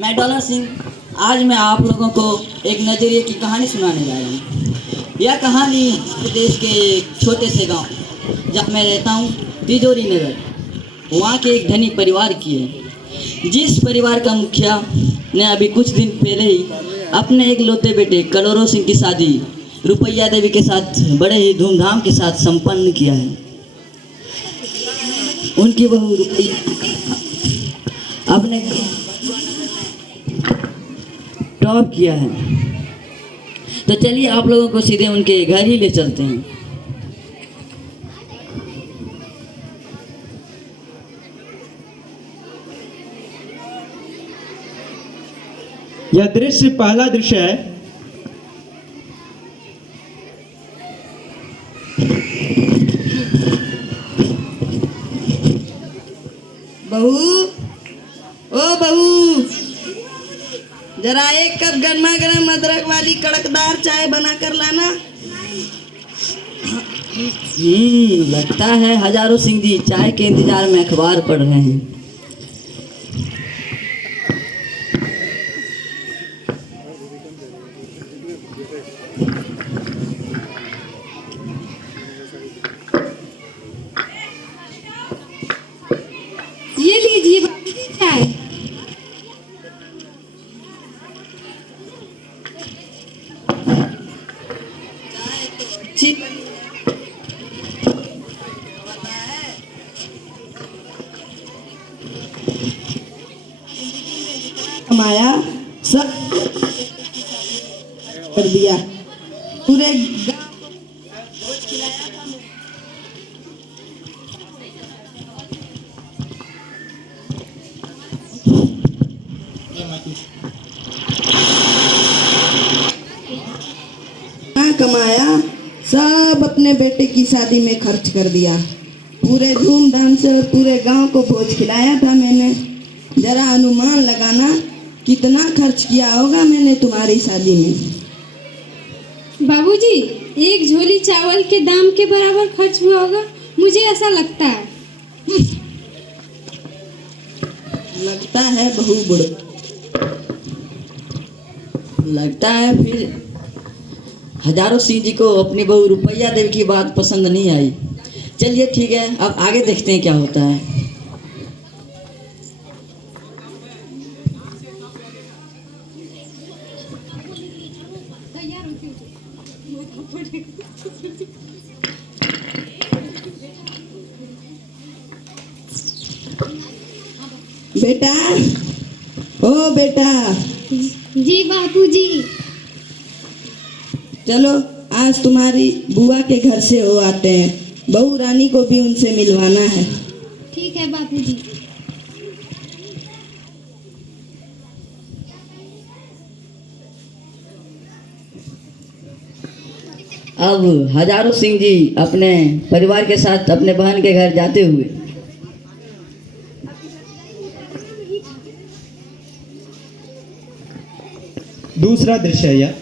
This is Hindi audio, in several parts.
मैं डॉलर सिंह। आज मैं आप लोगों को एक नज़रिए की कहानी सुनाने जा रहा हूँ। यह कहानी प्रदेश के एक छोटे से गांव जहाँ मैं रहता हूँ, तिजोरी नगर, वहाँ के एक धनी परिवार की है। जिस परिवार का मुखिया ने अभी कुछ दिन पहले ही अपने एक लौते बेटे कलोरो सिंह की शादी रुपैया देवी के साथ बड़े ही धूमधाम के साथ संपन्न किया है। उनकी बहू रुपैया अपने टॉप किया है। तो चलिए आप लोगों को सीधे उनके घर ही ले चलते हैं। यह दृश्य पहला दृश्य है। बहू, ओ बहू, जरा एक कप गर्मा गर्म अदरक वाली कड़कदार चाय बना कर लाना। लगता है हजारों सिंह जी चाय के इंतजार में अखबार पढ़ रहे हैं। ये लीजिए बाबूजी चाय। अच्छी कमाया सब कर दिया, पूरे गांव कमाया, सब अपने बेटे की शादी में खर्च कर दिया। पूरे धूमधाम से और पूरे गांव को भोज खिलाया था मैंने। जरा अनुमान लगाना कितना खर्च किया होगा मैंने तुम्हारी शादी में। बाबूजी, एक झोली चावल के दाम के बराबर खर्च हुआ होगा, मुझे ऐसा लगता है। लगता है बहू बुढ़, लगता है फिर हजारों सिंह जी को अपनी बहू रुपैया देवी की बात पसंद नहीं आई। चलिए ठीक है, अब आगे देखते हैं क्या होता है। बेटा, ओ बेटा, जी बाबूजी। चलो आज तुम्हारी बुआ के घर से हो आते हैं। बहू रानी को भी उनसे मिलवाना है। ठीक है बाबूजी। अब हजारों सिंह जी अपने परिवार के साथ अपने बहन के घर जाते हुए दूसरा दृश्य है यह।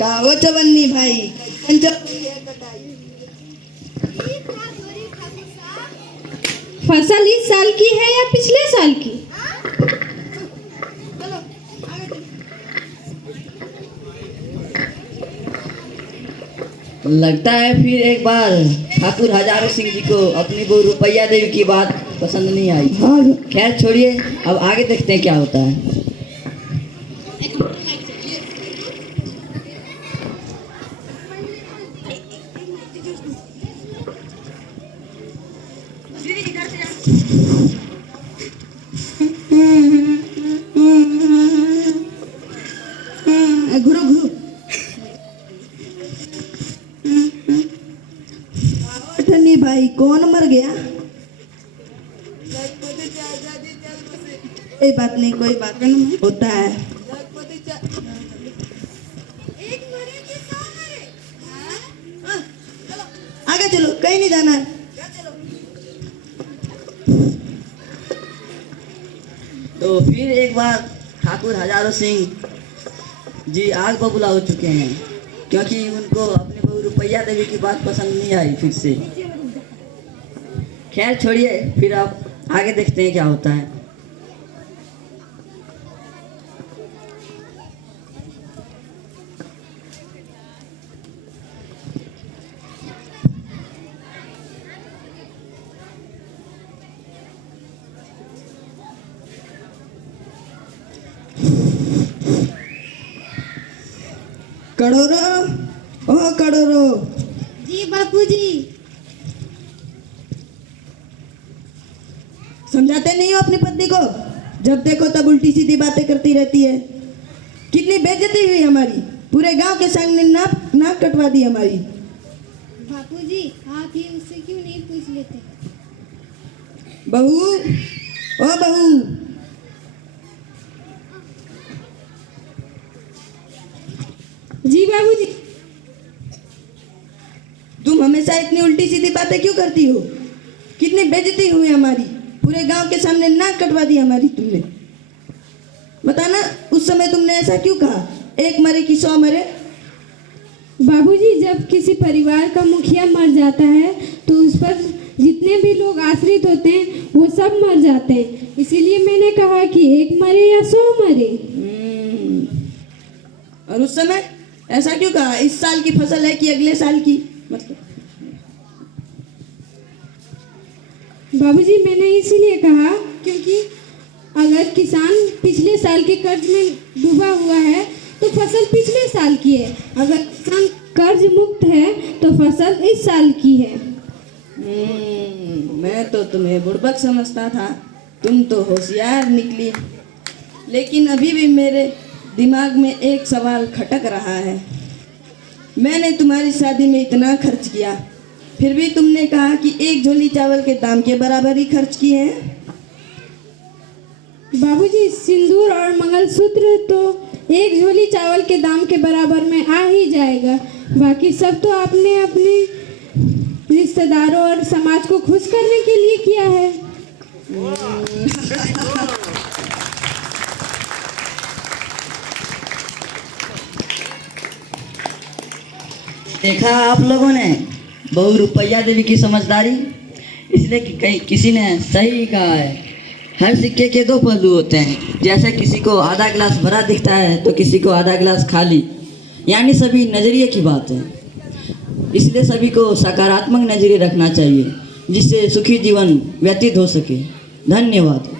कहो चवन्नी भाई, फसल इस साल की है या पिछले साल की? लगता है फिर एक बार ठाकुर हजारों सिंह जी को अपनी बहू रुपैया देवी की बात पसंद नहीं आई। खैर छोड़िए, अब आगे देखते हैं क्या होता है। घुरो घुरो। ठन्नी भाई, कौन मर गया? कोई बात नहीं, कोई बात नहीं, होता है। आगे चलो, कहीं नहीं जाना है। तो फिर एक बार ठाकुर हजारों सिंह जी आग बबूला हो चुके हैं, क्योंकि उनको अपनी बहू रुपया देवी की बात पसंद नहीं आई फिर से। खैर छोड़िए, फिर आप आगे देखते हैं क्या होता है। कड़ोरो, ओ कड़ोरो, जी बापूजी। समझाते नहीं हो अपनी पत्नी को? जब देखो तब उल्टी सीधी बातें करती रहती है। कितनी बेइज्जती हुई हमारी, पूरे गांव के सामने नाक कटवा दी हमारी। बापूजी आप ही उससे क्यों नहीं पूछ लेते? बहू, ओ बहू, जी बाबूजी। तुम हमेशा इतनी उल्टी सीधी बातें क्यों करती हो? कितनी बेइज्जती हुई हमारी, पूरे गांव के सामने नाक कटवा दी हमारी तुमने। बताना उस समय तुमने ऐसा क्यों कहा, एक मरे कि 100 मरे? बाबूजी जब किसी परिवार का मुखिया मर जाता है तो उस पर जितने भी लोग आश्रित होते हैं वो सब मर जाते हैं, इसीलिए मैंने कहा कि एक मरे या 100 मरे। और उस समय ऐसा क्यों कहा, इस साल की फसल है कि अगले साल की? मतलब बाबूजी मैंने इसीलिए कहा क्योंकि अगर किसान पिछले साल के कर्ज में डूबा हुआ है तो फसल पिछले साल की है, अगर किसान कर्ज मुक्त है तो फसल इस साल की है। मैं तो तुम्हें बुड़बक समझता था, तुम तो होशियार निकली। लेकिन अभी भी मेरे दिमाग में एक सवाल खटक रहा है। मैंने तुम्हारी शादी में इतना खर्च किया, फिर भी तुमने कहा कि एक झोली चावल के दाम के बराबर ही खर्च किए हैं। बाबूजी सिंदूर और मंगलसूत्र तो एक झोली चावल के दाम के बराबर में आ ही जाएगा, बाकी सब तो आपने अपने रिश्तेदारों और समाज को खुश करने के लिए किया है। देखा आप लोगों ने बहु रुपया देवी की समझदारी, इसलिए कि कहीं किसी ने सही कहा है, हर सिक्के के दो पहलू होते हैं। जैसे किसी को आधा गिलास भरा दिखता है तो किसी को आधा गिलास खाली, यानी सभी नज़रिए की बात है। इसलिए सभी को सकारात्मक नज़रिए रखना चाहिए जिससे सुखी जीवन व्यतीत हो सके। धन्यवाद।